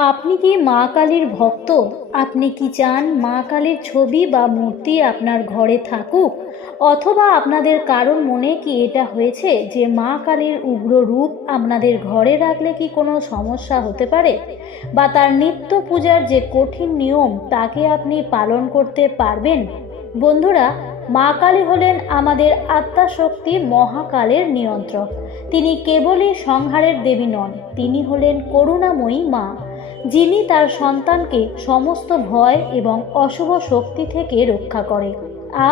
আপনি কি মা কালীর ভক্ত? আপনি কি চান মা কালীর ছবি বা মূর্তি আপনার ঘরে থাকুক? অথবা আপনাদের কারোর মনে কি এটা হয়েছে যে মা কালীর উগ্র রূপ আপনাদের ঘরে রাখলে কি কোনো সমস্যা হতে পারে? বা তার নিত্য পূজার যে কঠিন নিয়ম, তাকে আপনি পালন করতে পারবেন? বন্ধুরা, মা কালী হলেন আমাদের আত্মাশক্তি মহাকালের নিয়ন্ত্রক। তিনি কেবলই সংহারের দেবী নন, তিনি হলেন করুণাময়ী মা। যিনি তার সন্তানকে সমস্ত ভয় এবং অশুভ শক্তি থেকে রক্ষা করে।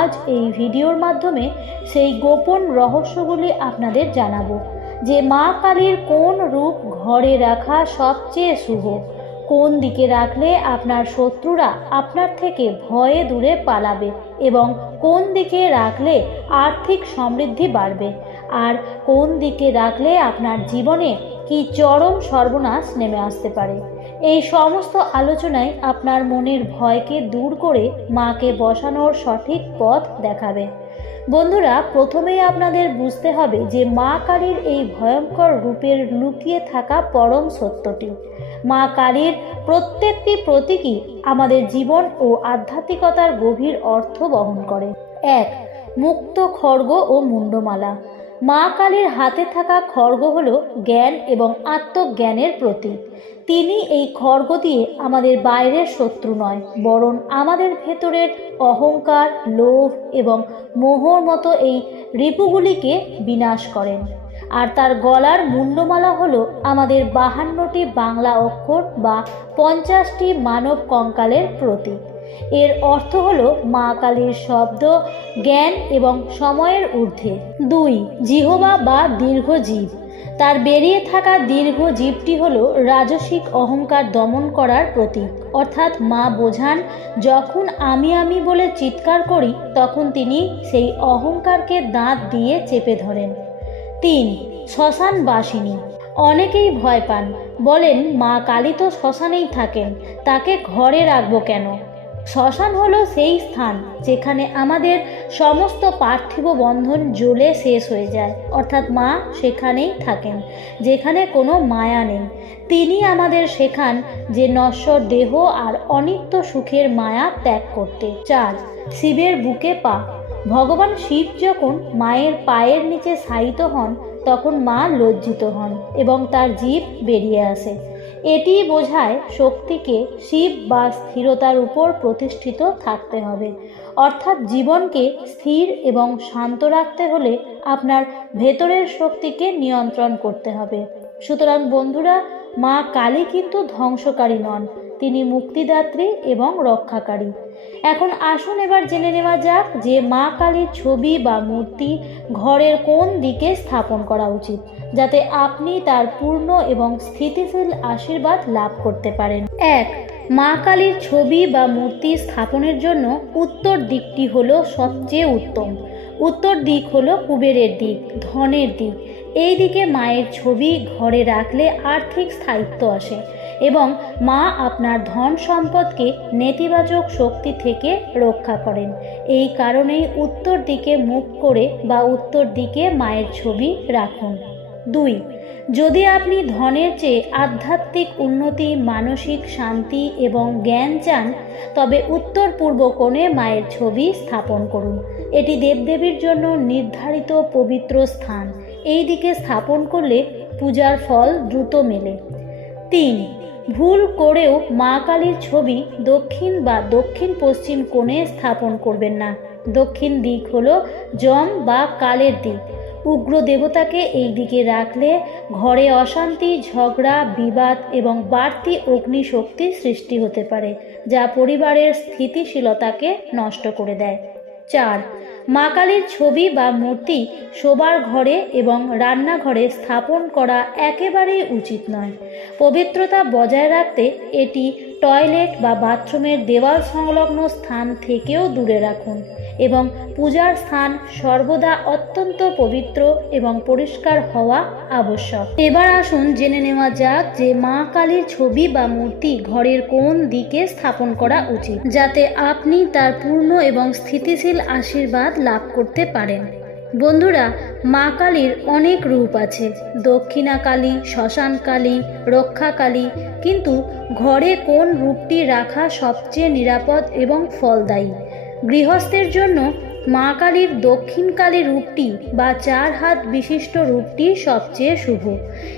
আজ এই ভিডিওর মাধ্যমে সেই গোপন রহস্যগুলি আপনাদের জানাব, যে মা কালীর কোন রূপ ঘরে রাখা সবচেয়ে শুভ। কোন দিকে রাখলে আপনার শত্রুরা আপনার থেকে ভয়ে দূরে পালাবে এবং কোন দিকে রাখলে আর্থিক সমৃদ্ধি বাড়বে? আর কোন দিকে রাখলে আপনার জীবনে কি চরম সর্বনাশ নেমে আসতে পারে? এই সমস্ত আলোচনায় আপনার মনের ভয়কে দূর করে মাকে বসানোর সঠিক পথ দেখাবে। বন্ধুরা, প্রথমেই আপনাদের বুঝতে হবে যে মা কালীর এই ভয়ঙ্কর রূপের লুকিয়ে থাকা পরম সত্যটি। মা কালীর প্রত্যেকটি প্রতীকই আমাদের জীবন ও আধ্যাত্মিকতার গভীর অর্থ বহন করে। এক, মুক্ত খড়গ ও মুন্ডমালা। মা কালীর হাতে থাকা খড়গ হল জ্ঞান এবং আত্মজ্ঞানের প্রতীক। তিনি এই খড়গ দিয়ে আমাদের বাইরের শত্রু নয়, বরং আমাদের ভেতরের অহংকার, লোভ এবং মোহর মতো এই রিপুগুলিকে বিনাশ করেন। আর তার গলার মুন্ডমালা হলো আমাদের বাহান্নটি বাংলা অক্ষর বা পঞ্চাশটি মানব কঙ্কালের প্রতীক। এর অর্থ হল মা কালীর শব্দ, জ্ঞান এবং সময়ের ঊর্ধ্বে। দুই, জিহবা বা দীর্ঘজীব তার বেরিয়ে থাকা দীর্ঘ জীবটি হলো রাজসিক অহংকার দমন করার প্রতীক। অর্থাৎ মা বোঝান, যখন আমি আমি বলে চিৎকার করি, তখন তিনি সেই অহংকারকে দাঁত দিয়ে চেপে ধরেন। তিন, শ্মশান বাসিনী। অনেকেই ভয় পান। বলেন, মা কালী তো শ্মশানেই থাকেন, তাকে ঘরে রাখব কেন? শ্মশান হলো সেই স্থান যেখানে আমাদের সমস্ত পার্থিব বন্ধন জ্বলে শেষ হয়ে যায়। অর্থাৎ মা সেখানেই থাকেন, যেখানে কোনো মায়া নেই। তিনি আমাদের শেখান যে নশ্বর দেহ আর অনিত্য সুখের মায়া ত্যাগ করতে। চার, শিবের বুকে পা। ভগবান শিব যখন মায়ের পায়ের নিচে শায়িত হন, তখন মা লজ্জিত হন এবং তার জীব বেরিয়ে আসে। এটি বোঝায় শক্তিকে শিব বা স্থিরতার উপর প্রতিষ্ঠিত থাকতে হবে। অর্থাৎ জীবনকে স্থির এবং শান্ত রাখতে হলে আপনার ভেতরের শক্তিকে নিয়ন্ত্রণ করতে হবে। সুতরাং বন্ধুরা, মা কালী কিন্তু ধ্বংসকারী নন। তিনি মুক্তিদাত্রী এবং রক্ষাকারী। এখন আসুন এবার জেনে নেওয়া যাক যে মা কালীর ছবি বা মূর্তি ঘরের কোন দিকে স্থাপন করা উচিত, যাতে আপনি তার পূর্ণ এবং স্থিতিশীল আশীর্বাদ লাভ করতে পারেন। এক, মা কালীর ছবি বা মূর্তি স্থাপনের জন্য উত্তর দিকটি হলো সবচেয়ে উত্তম। উত্তর দিক হলো কুবেরের দিক, ধনের দিক। এই দিকে মায়ের ছবি ঘরে রাখলে আর্থিক স্থায়িত্ব আসে। এবং মা আপনার ধন সম্পদকে নেতিবাচক শক্তি থেকে রক্ষা করেন। এই কারণেই উত্তর দিকে মুখ করে বা উত্তর দিকে মায়ের ছবি রাখুন। দুই, যদি আপনি ধনের চেয়ে আধ্যাত্মিক উন্নতি, মানসিক শান্তি এবং জ্ঞান চান, তবে উত্তর পূর্ব কোণে মায়ের ছবি স্থাপন করুন। এটি দেবদেবীর জন্য নির্ধারিত পবিত্র স্থান। এই দিকে স্থাপন করলে পূজার ফল দ্রুত মেলে। তিন ভুল করেও মা কালীর ছবি দক্ষিণ বা দক্ষিণ পশ্চিম কোণে স্থাপন করবেন না। দক্ষিণ দিক হলো যম বা কালের দিক। উগ্র দেবতাকে এই দিকে রাখলে ঘরে অশান্তি, ঝগড়া, বিবাদ এবং বাড়তি অগ্নিশক্তির সৃষ্টি হতে পারে, যা পরিবারের স্থিতিশীলতাকে নষ্ট করে দেয়। চার মা কালীর ছবি বা মূর্তি শোবার ঘরে এবং রান্নাঘরে স্থাপন করা একেবারেই উচিত নয়। পবিত্রতা বজায় রাখতে এটি টয়লেট বা বাথরুমের দেওয়াল সংলগ্ন স্থান থেকেও দূরে রাখুন এবং পূজার স্থান সর্বদা অত্যন্ত পবিত্র এবং পরিষ্কার হওয়া আবশ্যক। এবার আসুন জেনে নেওয়া যাক যে মা কালীর ছবি বা মূর্তি ঘরের কোন দিকে স্থাপন করা উচিত, যাতে আপনি তার পূর্ণ এবং স্থিতিশীল আশীর্বাদ লাভ করতে পারেন। বন্ধুরা, মা কালীর অনেক রূপ আছে। দক্ষিণা কালী, শ্মশান কালী, রক্ষা কালী। কিন্তু ঘরে কোন রূপটি রাখা সবচেয়ে নিরাপদ এবং ফলদায়ী? গৃহস্থের জন্য মা কালীর দক্ষিণকালী রূপটি বা চার হাত বিশিষ্ট রূপটি সবচেয়ে শুভ।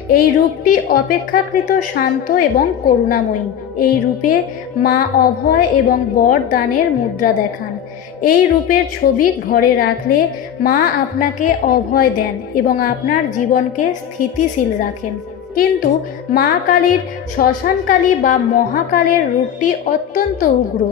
এই রূপটি অপেক্ষাকৃত শান্ত এবং করুণাময়ী। এই রূপে মা অভয় এবং বর দানের মুদ্রা দেখান। এই রূপের ছবি ঘরে রাখলে মা আপনাকে অভয় দেন এবং আপনার জীবনকে স্থিতিশীল রাখেন। কিন্তু মা কালীর শ্মশান কালী বা মহাকালের রূপটি অত্যন্ত উগ্র।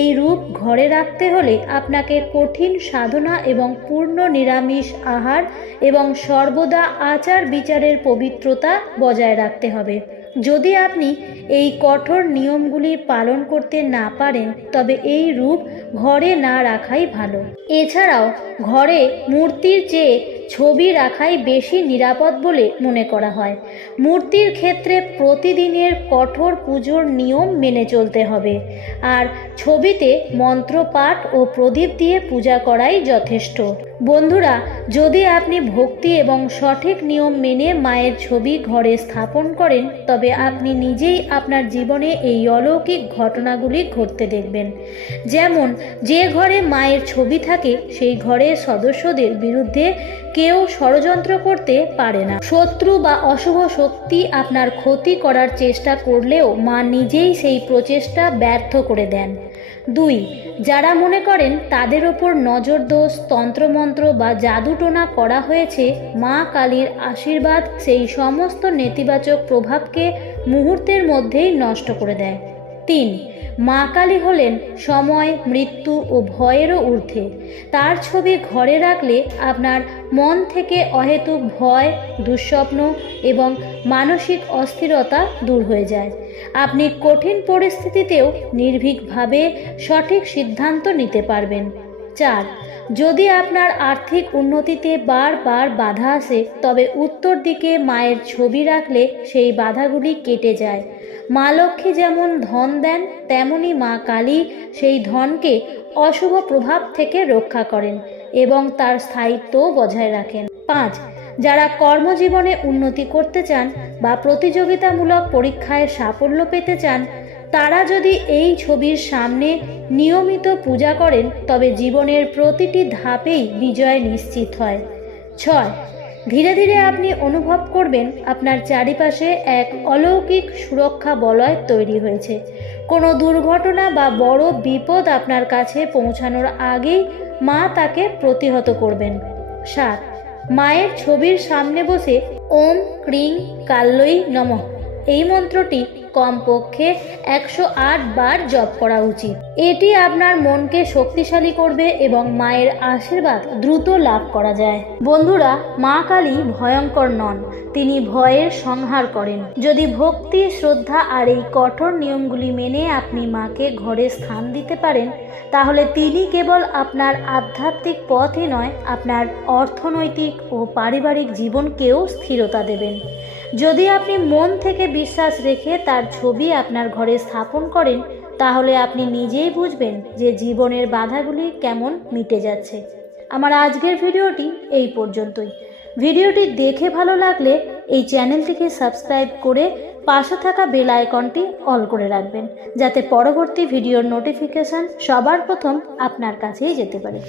এই রূপ ঘরে রাখতে হলে আপনাকে কঠিন সাধনা এবং পূর্ণ নিরামিষ আহার এবং সর্বদা আচার বিচারের পবিত্রতা বজায় রাখতে হবে। যদি আপনি এই কঠোর নিয়মগুলি পালন করতে না পারেন, তবে এই রূপ ঘরে না রাখাই ভালো। এছাড়াও ঘরে মূর্তির চেয়ে ছবি রাখাই বেশি নিরাপদ বলে মনে করা হয়। মূর্তির ক্ষেত্রে প্রতিদিনের কঠোর পুজোর নিয়ম মেনে চলতে হবে। আর ছবিতে মন্ত্রপাঠ ও প্রদীপ দিয়ে পূজা করাই যথেষ্ট। বন্ধুরা, যদি আপনি ভক্তি এবং সঠিক নিয়ম মেনে মায়ের ছবি ঘরে স্থাপন করেন, তবে আপনি নিজেই আপনার জীবনে এই অলৌকিক ঘটনাগুলি ঘটতে দেখবেন। যেমন, যে ঘরে মায়ের ছবি থাকে, সেই ঘরের সদস্যদের বিরুদ্ধে কেউ ষড়যন্ত্র করতে পারে না। শত্রু বা অশুভ শক্তি আপনার ক্ষতি করার চেষ্টা করলেও মা নিজেই সেই প্রচেষ্টা ব্যর্থ করে দেন। দুই, যারা মনে করেন তাদের ওপর নজর দোষ তন্ত্রমন্ত্র বা জাদুটোনা করা হয়েছে, মা কালীর আশীর্বাদ সেই সমস্ত নেতিবাচক প্রভাবকে মুহূর্তের মধ্যেই নষ্ট করে দেয়। তিন। মা কালী হলেন সময়, মৃত্যু ও ভয়েরও ঊর্ধ্বে। তার ছবি ঘরে রাখলে আপনার মন থেকে অহেতুক ভয়, দুঃস্বপ্ন এবং মানসিক অস্থিরতা দূর হয়ে যায়। আপনি কঠিন পরিস্থিতিতেও নির্ভীকভাবে সঠিক সিদ্ধান্ত নিতে পারবেন। চার। যদি আপনার আর্থিক উন্নতিতে বারবার বাধা আসে, তবে উত্তর দিকে মায়ের ছবি রাখলে সেই বাধাগুলি কেটে যায়। মা লক্ষ্মী যেমন ধন দেন, তেমনি মা কালী সেই ধনকে অশুভ প্রভাব থেকে রক্ষা করেন এবং তার স্থায়িত্বও বজায় রাখেন। পাঁচ, যারা কর্মজীবনে উন্নতি করতে চান বা প্রতিযোগিতামূলক পরীক্ষায় সাফল্য পেতে চান, তারা যদি এই ছবির সামনে নিয়মিত পূজা করেন, তবে জীবনের প্রতিটি ধাপেই বিজয় নিশ্চিত হয়। ছয় ধীরে ধীরে আপনি অনুভব করবেন আপনার চারিপাশে এক অলৌকিক সুরক্ষা বলয় তৈরি হয়েছে। কোনো দুর্ঘটনা বা বড় বিপদ আপনার কাছে পৌঁছানোর আগেই মা তাকে প্রতিহত করবেন। সাত, মায়ের ছবির সামনে বসে ওম ক্রিং কাল্লই নম। এই মন্ত্রটি কমপক্ষে একশো আট বার জপ করা উচিত। এটি আপনার মনকে শক্তিশালী করবে এবং মায়ের আশীর্বাদ দ্রুত লাভ করা যায়। বন্ধুরা, মা কালী ভয়ঙ্কর নন। তিনি ভয়ের সংহার করেন। যদি ভক্তি, শ্রদ্ধা আর এই কঠোর নিয়মগুলি মেনে আপনি মাকে ঘরে স্থান দিতে পারেন, তাহলে তিনি কেবল আপনার আধ্যাত্মিক পথই নয়, আপনার অর্থনৈতিক ও পারিবারিক জীবনকেও স্থিরতা দেবেন। যদি আপনি মন থেকে বিশ্বাস রেখে তার ছবি আপনার ঘরে স্থাপন করেন, তাহলে আপনি নিজেই বুঝবেন যে জীবনের বাধাগুলি কেমন মিটে যাচ্ছে। আমার আজকের ভিডিওটি এই পর্যন্তই। ভিডিওটি দেখে ভালো লাগলে এই চ্যানেলটিকে সাবস্ক্রাইব করে পাশে থাকা বেল আইকনটি অল করে রাখবেন, যাতে পরবর্তী ভিডিওর নোটিফিকেশান সবার প্রথম আপনার কাছেই যেতে পারে।